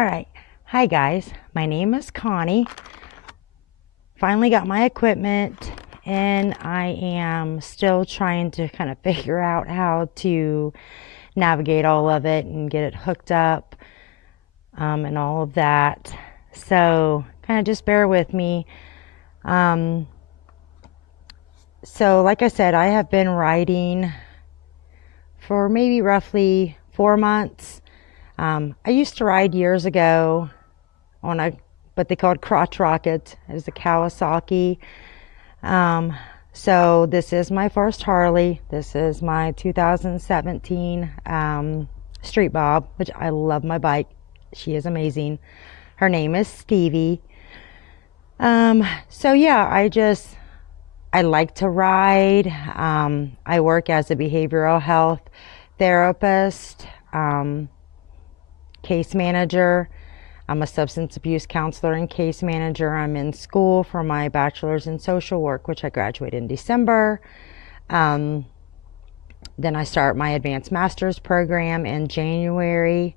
All right. Hi, guys. My name is Connie. Finally got my equipment, and I am still trying to kind of figure out how to navigate all of it and get it hooked up and all of that. So, kind of just bear with me. Um, so, like I said, I have been writing for maybe roughly 4 months. I used to ride years ago on a what they called crotch rocket. It was a Kawasaki. Um, so this is my first Harley. This is my 2017 Street Bob, which I love my bike. She is amazing. Her name is Stevie. So yeah, I like to ride. I work as a behavioral health therapist, case manager. I'm a substance abuse counselor and case manager. I'm in school for my bachelor's in social work, which I graduated in December. Then I start my advanced master's program in January.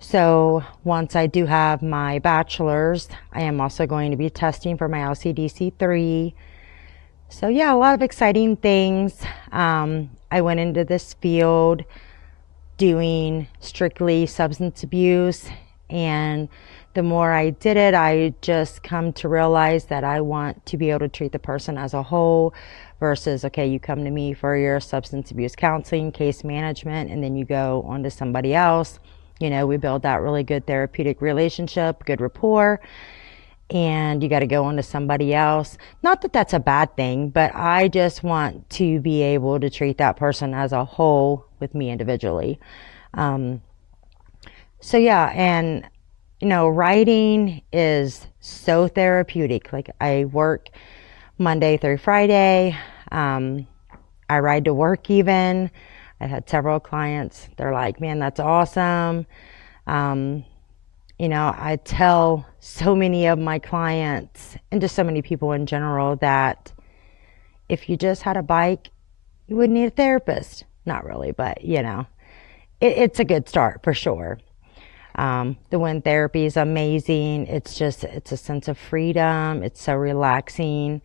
So once I do have my bachelor's, I am also going to be testing for my LCDC 3. So yeah, a lot of exciting things. I went into this field doing strictly substance abuse, and the more I did it, I just come to realize that I want to be able to treat the person as a whole versus, okay, you come to me for your substance abuse counseling, case management, and then you go on to somebody else. You know, we build that really good therapeutic relationship, good rapport, and you got to go on to somebody else. Not that that's a bad thing, but I just want to be able to treat that person as a whole with me individually. So yeah, and writing is so therapeutic. Like, I work Monday through Friday. I ride to work even. I've had several clients. They're like, man, that's awesome. I tell so many of my clients and just so many people in general that if you just had a bike, you wouldn't need a therapist. Not really, but it's a good start for sure. The wind therapy is amazing. It's a sense of freedom. It's so relaxing.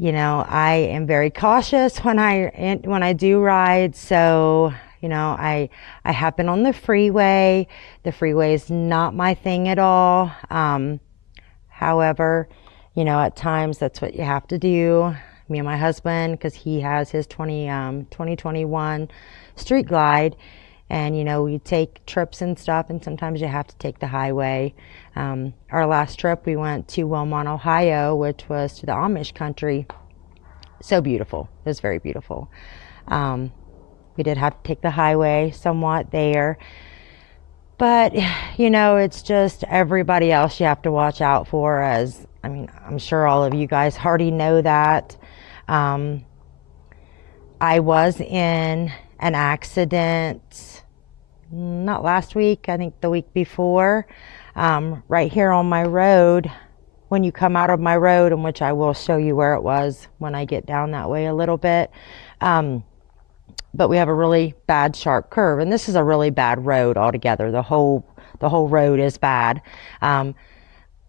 I am very cautious when I do ride. So, I have been on the freeway. The freeway is not my thing at all. However, at times that's what you have to do. Me and my husband, because he has his 2021 Street Glide, and we take trips and stuff, and sometimes you have to take the highway. Our last trip, we went to Wilmot, Ohio, which was to the Amish country. So beautiful. It was very beautiful. We did have to take the highway somewhat there, but it's just everybody else you have to watch out for. I'm sure all of you guys already know that. I was in an accident, not last week, I think the week before, right here on my road. When you come out of my road, in which I will show you where it was when I get down that way a little bit. But we have a really bad sharp curve, and this is a really bad road altogether. The whole road is bad.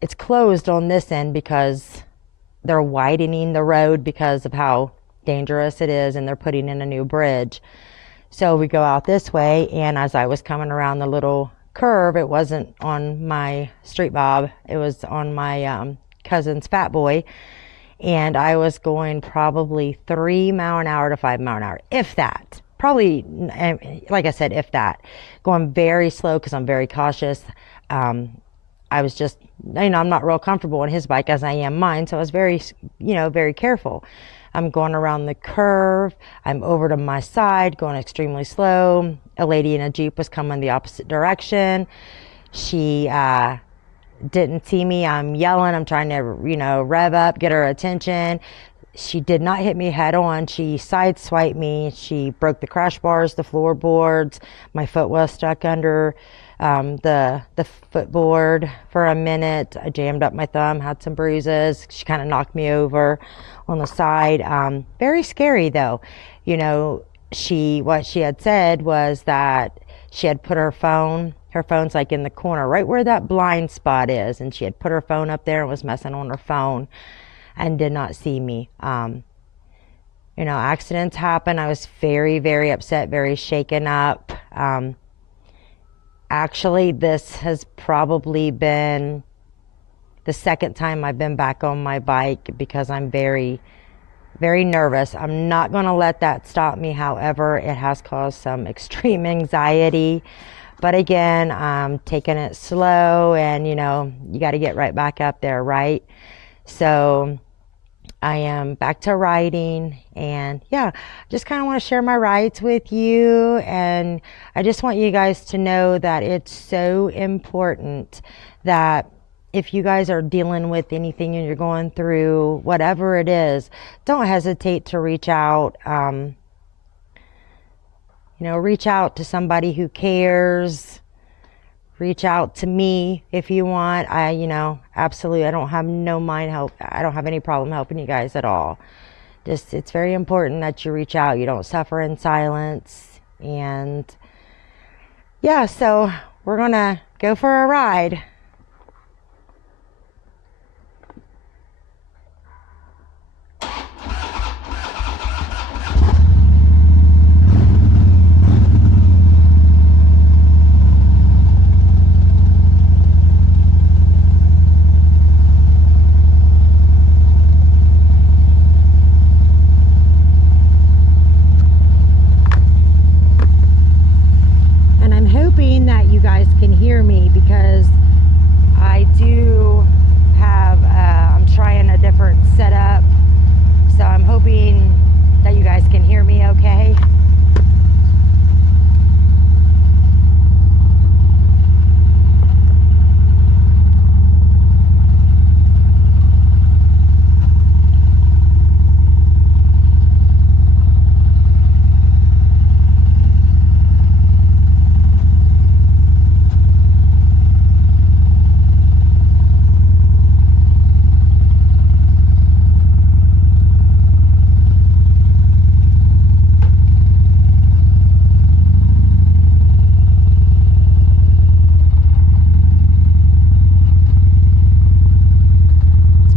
It's closed on this end because they're widening the road because of how dangerous it is, and they're putting in a new bridge. So we go out this way, and as I was coming around the little curve, it wasn't on my Street Bob, it was on my cousin's Fat Boy, and I was going probably 3 mile an hour to 5 mile an hour, if that. Probably, like I said, if that. Going very slow because I'm very cautious. I was just, I'm not real comfortable on his bike as I am mine, so I was very, very careful. I'm going around the curve. I'm over to my side, going extremely slow. A lady in a Jeep was coming the opposite direction. She didn't see me. I'm yelling. I'm trying to, rev up, get her attention. She did not hit me head on. She sideswiped me. She broke the crash bars, the floorboards. My foot was stuck under the footboard for a minute. I jammed up my thumb, had some bruises. She kind of knocked me over on the side. Very scary though. What she had said was that she had put her phone her phone's like in the corner, right where that blind spot is. And she had put her phone up there and was messing on her phone and did not see me. You know, accidents happen. I was very, very upset, very shaken up. Actually, this has probably been the second time I've been back on my bike because I'm very, very nervous. I'm not going to let that stop me. However, it has caused some extreme anxiety. But again, I'm taking it slow, and you know, you got to get right back up there, right? So I am back to riding, and yeah, just kind of want to share my rides with you. And I just want you guys to know that it's so important that if you guys are dealing with anything and you're going through whatever it is, don't hesitate to reach out. You know, reach out to somebody who cares. Reach out to me if you want. You know, absolutely, I don't have I don't have any problem helping you guys at all. Just, it's very important that you reach out. You don't suffer in silence. And yeah, so we're gonna go for a ride. That you guys can hear me, because I do have I'm trying a different setup, so I'm hoping that you guys can hear me okay.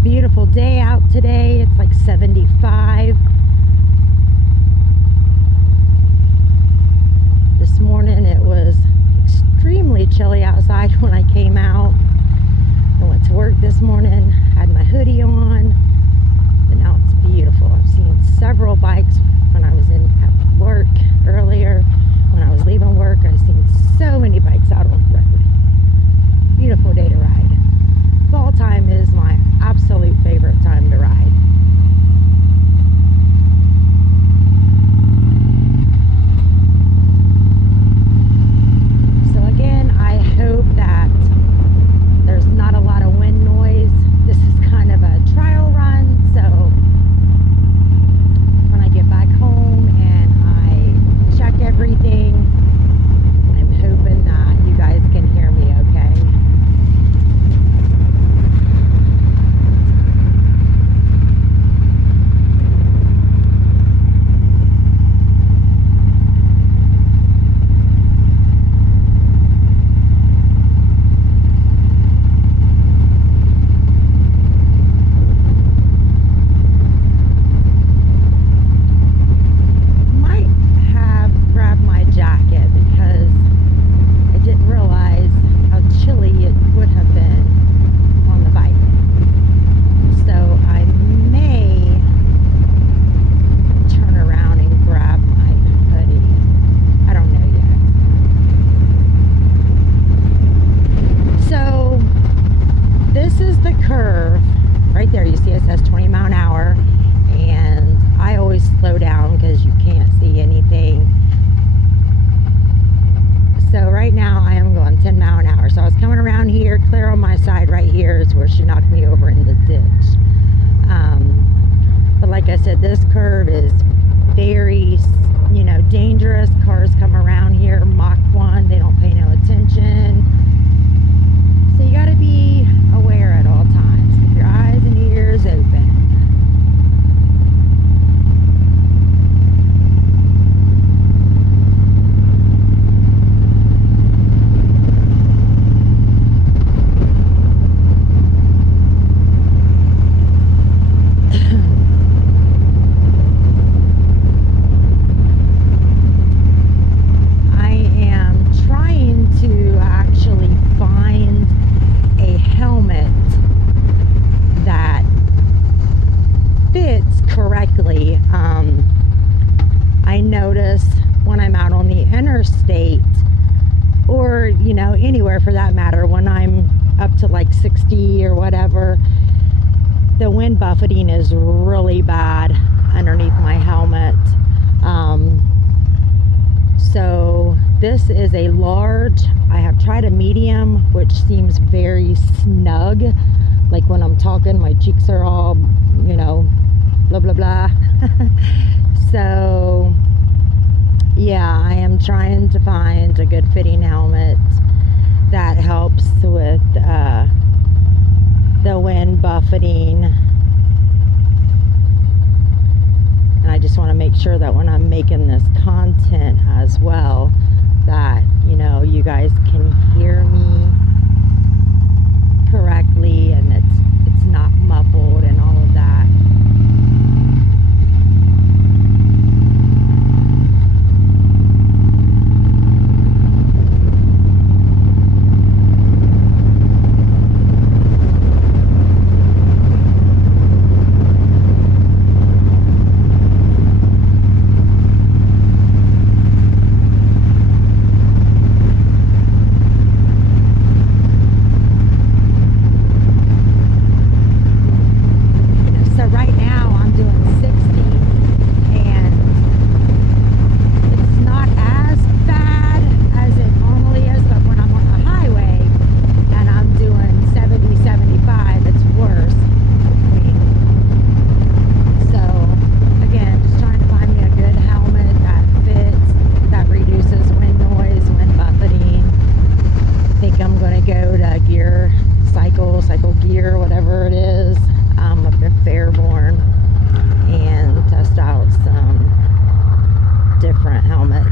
Beautiful day out today. It's like 75. This morning it was extremely chilly outside when I came out. I went to work this morning, had my hoodie on, but now it's beautiful. I've seen several bikes when I was at work earlier. When I was leaving work, I've seen so many bikes out on the road. Beautiful day to ride. Fall time is my absolute favorite time to ride. So again, I hope that there's not a lot of wind noise. This is kind of a trial run, so when I get back home and I check everything, I'm hoping that you guys can hear me okay. This curve is very, you know, dangerous. Cars come around here, Mach 1, they don't pay no attention. So you got to be aware at all times. Keep your eyes and ears open. hits correctly. I notice when I'm out on the interstate, or anywhere for that matter, when I'm up to like 60 or whatever, the wind buffeting is really bad underneath my helmet. So this is a large. I have tried a medium, which seems very snug. Like when I'm talking, my cheeks are all, blah, blah, blah. So yeah, I am trying to find a good fitting helmet that helps with the wind buffeting. And I just want to make sure that when I'm making this content as well, that you guys can hear me correctly, and it's not muffled and all of that. Cycle gear, whatever it is, up in Fairborn, and test out some different helmets.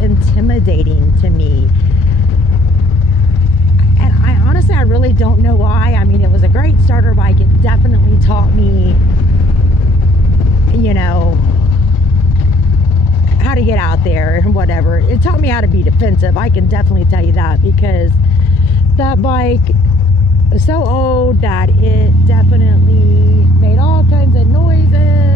intimidating to me. And I honestly, I really don't know why. I mean, it was a great starter bike. It definitely taught me, you know, how to get out there and whatever. It taught me how to be defensive. I can definitely tell you that, because that bike is so old that it definitely made all kinds of noises